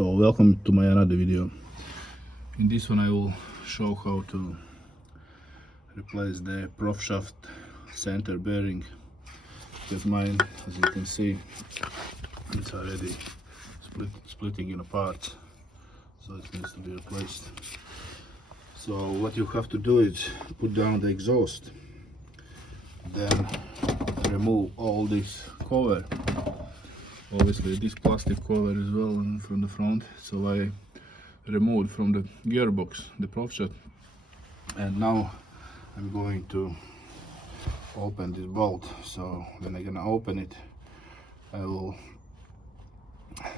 So welcome to my another video. In this one I will show how to replace the Propshaft center bearing, because mine, as you can see, it's already splitting in parts, so it needs to be replaced. So what you have to do is put down the exhaust, then remove all this cover, obviously this plastic cover as well from the front. So I removed from the gearbox the Propshaft, and now I'm going to open this bolt. So when I'm gonna open it, I will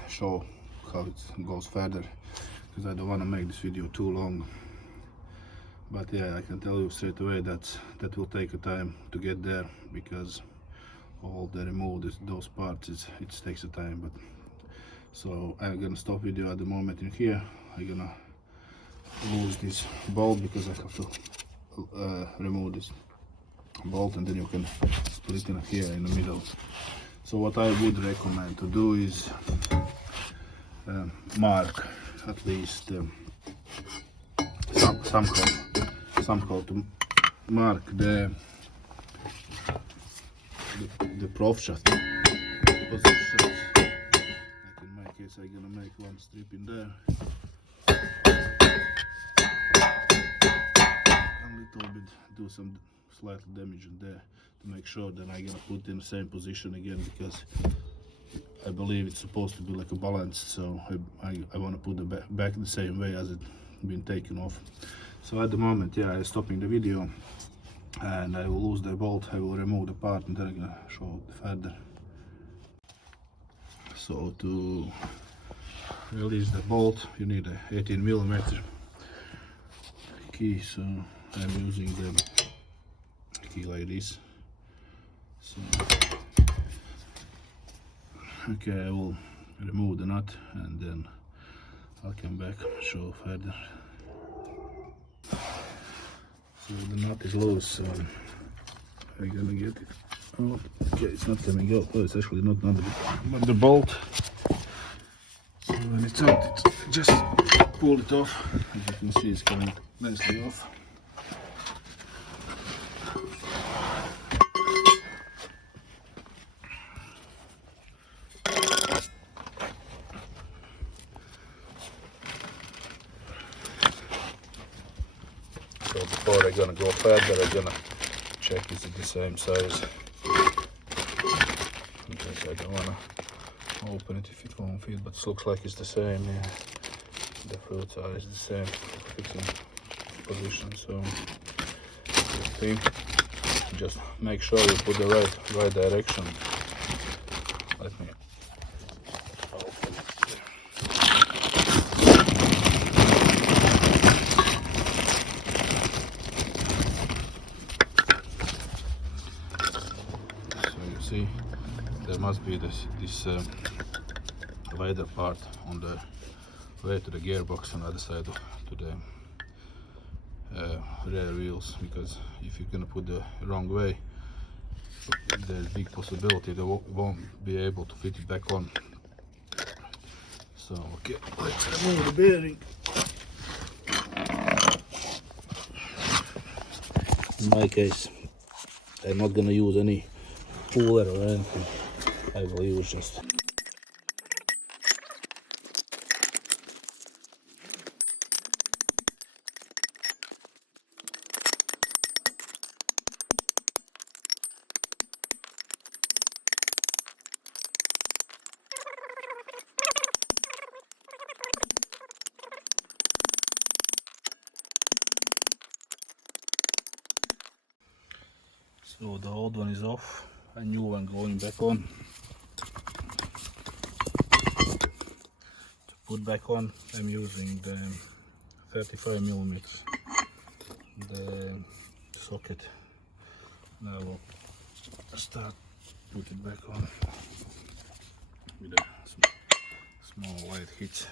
show how it goes further, because I don't want to make this video too long. But yeah, I can tell you straight away that will take a time to get there, because all the remove those parts, it takes a time. But so I'm gonna stop video at the moment in here. I'm gonna lose this bolt because I have to remove this bolt, and then you can split it here in the middle. So what I would recommend to do is mark at least somehow to mark the Propshaft positions. Like in my case, I'm gonna make one strip in there, a little bit, do some slight damage in there to make sure that I'm gonna put in the same position again, because I believe it's supposed to be like a balance. So I want to put the back the same way as it been taken off. So at the moment, yeah, I'm stopping the video, and I will lose the bolt. I will remove the part, and then I'm gonna show it further. So to release the bolt, you need a 18mm key. So I'm using the key like this. So okay, I will remove the nut, and then I'll come back and show further. So the nut is loose, so I'm gonna get it out. Okay, it's not coming out. Oh, it's actually not but the bolt. So when it's out, just pull it off. As you can see, it's coming nicely off. So before I'm gonna go further, I'm gonna check is it the same size, because I don't wanna open it if it won't fit, but it looks like it's the same. Yeah, the fruit size is the same, fixing position. So this thing, just make sure you put the right direction. Let me open it. See, there must be this leather part on the way to the gearbox on the other side to the rear wheels, because if you're gonna put the wrong way, there's big possibility they won't be able to fit it back on. So okay, let's remove the bearing. In my case, I'm not gonna use any puller or anything. I believe it's just so the old one is off, a new one going back on. To put back on, I'm using the 35mm, the socket. Now we'll start put it back on with a small light hits.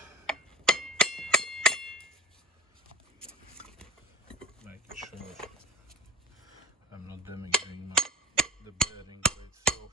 Making sure I'm not damaging the bearing by itself.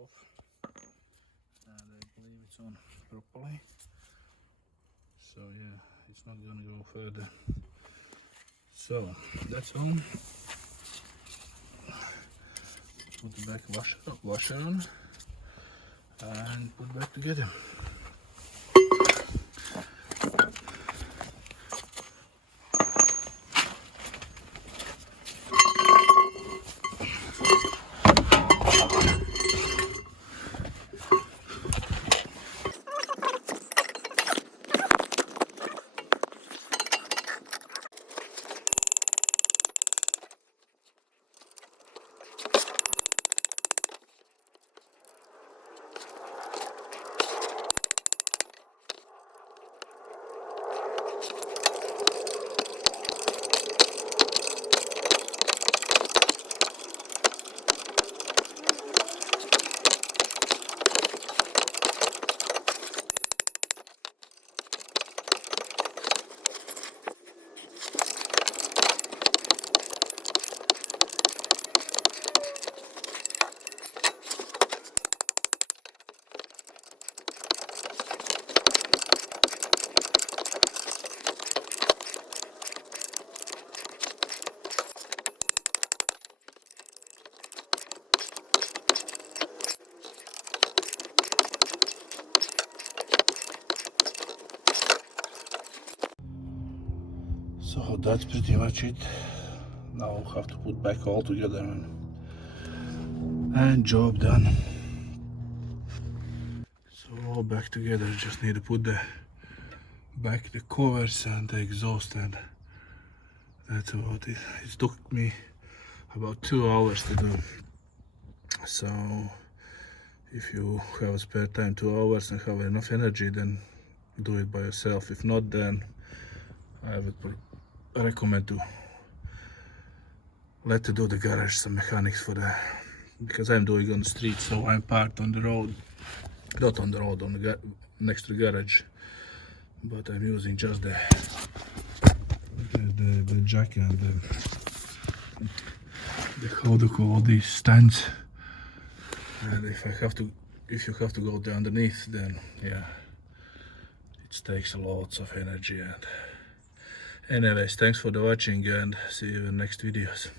off, and I believe it's on properly. So yeah, it's not gonna go further. So that's all. Put the back washer on and put back together. So that's pretty much it. Now I'll have to put back all together and job done. So all back together, just need to put the covers and the exhaust, and that's about it. It took me about 2 hours to do. So if you have a spare time, 2 hours, and have enough energy, then do it by yourself. If not, then I would recommend to let to do the garage, some mechanics for that, because I'm doing on the street, so I'm parked on the road, not on the road, on the next to the garage, but I'm using just the jack and the how to call these stands. And if you have to go there underneath, then yeah, it takes lots of energy. And anyways, thanks for the watching, and see you in the next videos.